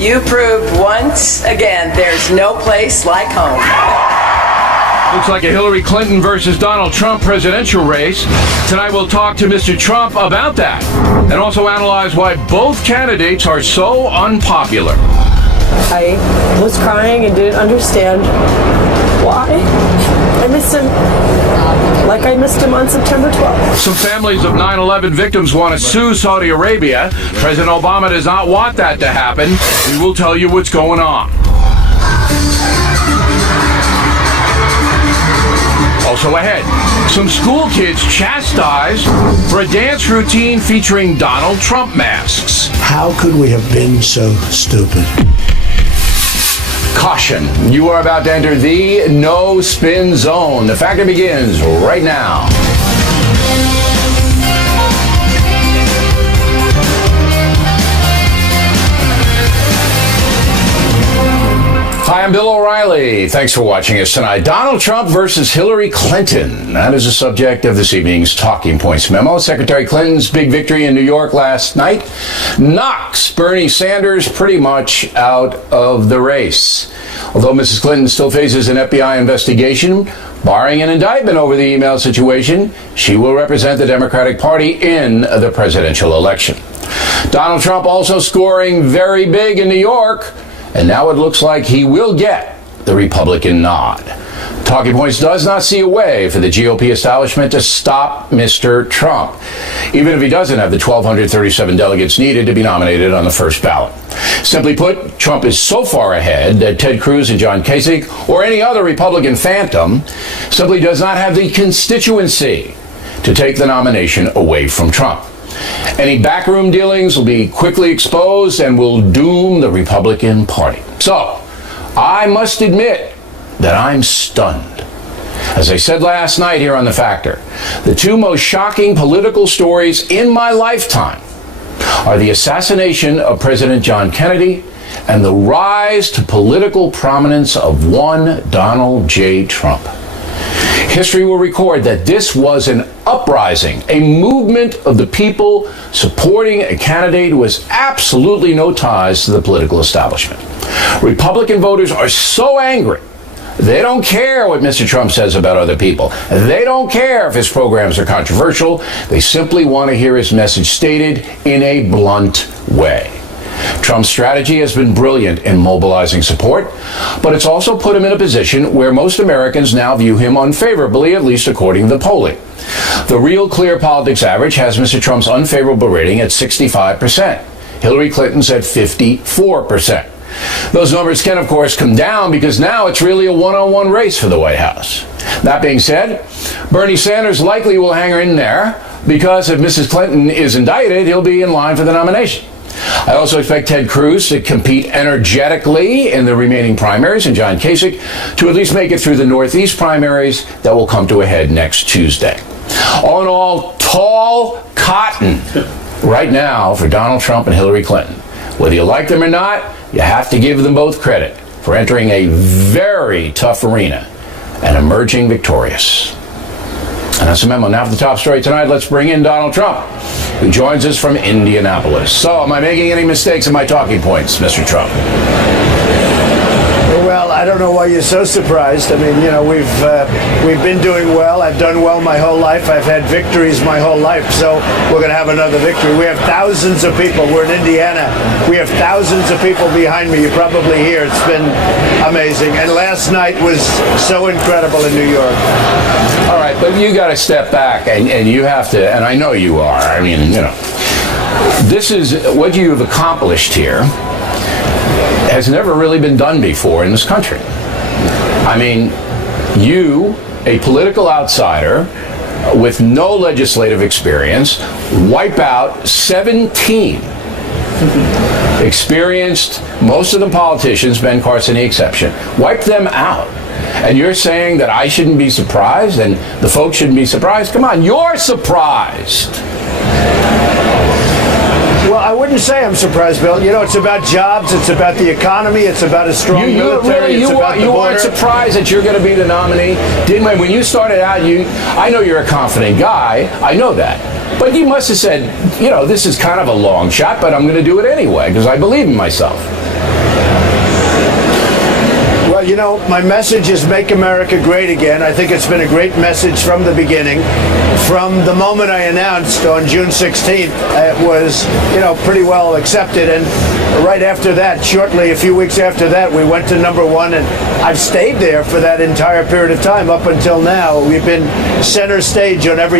You proved once again there's no place like home. Looks like a Hillary Clinton versus Donald Trump presidential race. Tonight we'll talk to Mr. Trump about that and also analyze why both candidates are so unpopular. I was crying and didn't understand why. I missed him like I missed him on September 12th. Some families of 9/11 victims want to sue Saudi Arabia. President Obama does not want that to happen. We will tell you what's going on. Also ahead, some school kids chastised for a dance routine featuring Donald Trump masks. How could we have been so stupid? Caution, you are about to enter the no spin zone. The factor begins right now. Hi, I'm Bill O'Reilly. Thanks for watching us tonight. Donald Trump versus Hillary Clinton. That is the subject of this evening's Talking Points memo. Secretary Clinton's big victory in New York last night knocks Bernie Sanders pretty much out of the race. Although Mrs. Clinton still faces an FBI investigation, barring an indictment over the email situation, she will represent the Democratic Party in the presidential election. Donald Trump also scoring very big in New York, and now it looks like he will get the Republican nod. Talking Points does not see a way for the GOP establishment to stop Mr. Trump, even if he doesn't have the 1,237 delegates needed to be nominated on the first ballot. Simply put, Trump is so far ahead that Ted Cruz and John Kasich, or any other Republican phantom, simply does not have the constituency to take the nomination away from Trump. Any backroom dealings will be quickly exposed and will doom the Republican Party. So, I must admit that I'm stunned. As I said last night here on The Factor, the two most shocking political stories in my lifetime are the assassination of President John Kennedy and the rise to political prominence of one Donald J. Trump. History will record that this was an uprising, a movement of the people supporting a candidate who has absolutely no ties to the political establishment. Republican voters are so angry, they don't care what Mr. Trump says about other people. They don't care if his programs are controversial. They simply want to hear his message stated in a blunt way. Trump's strategy has been brilliant in mobilizing support, but it's also put him in a position where most Americans now view him unfavorably, at least according to the polling. The Real Clear Politics average has Mr. Trump's unfavorable rating at 65%. Hillary Clinton's at 54%. Those numbers can, of course, come down because now it's really a one-on-one race for the White House. That being said, Bernie Sanders likely will hang in there because if Mrs. Clinton is indicted, he'll be in line for the nomination. I also expect Ted Cruz to compete energetically in the remaining primaries and John Kasich to at least make it through the Northeast primaries that will come to a head next Tuesday. All in all, tall cotton right now for Donald Trump and Hillary Clinton. Whether you like them or not, you have to give them both credit for entering a very tough arena and emerging victorious. And that's a memo. Now for the top story tonight, let's bring in Donald Trump, who joins us from Indianapolis. So, am I making any mistakes in my talking points, Mr. Trump? Well, I don't know why you're so surprised. I mean, you know, we've been doing well. I've done well my whole life. I've had victories my whole life. So we're going to have another victory. We have thousands of people. We're in Indiana. We have thousands of people behind me. You probably hear. It's been amazing. And last night was so incredible in New York. All right, but you got to step back, and you have to, and I know you are. I mean, you know, this is what you have accomplished here. Has never really been done before in this country. I mean, you, a political outsider with no legislative experience, wipe out 17 experienced, most of them politicians, Ben Carson the exception, wipe them out. And you're saying that I shouldn't be surprised and the folks shouldn't be surprised? Come on, you're surprised. Well, I wouldn't say I'm surprised, Bill. You know, it's about jobs, it's about the economy, it's about a strong military, it's about the border. You aren't surprised that you're going to be the nominee? When you started out, I know you're a confident guy, I know that. But you must have said, you know, this is kind of a long shot, but I'm going to do it anyway, because I believe in myself. Well, you know, my message is Make America Great Again. I think it's been a great message from the beginning. From the moment I announced on June 16th, it was, you know, pretty well accepted. And right after that, shortly, a few weeks after that, we went to #1, and I've stayed there for that entire period of time up until now. We've been center stage on every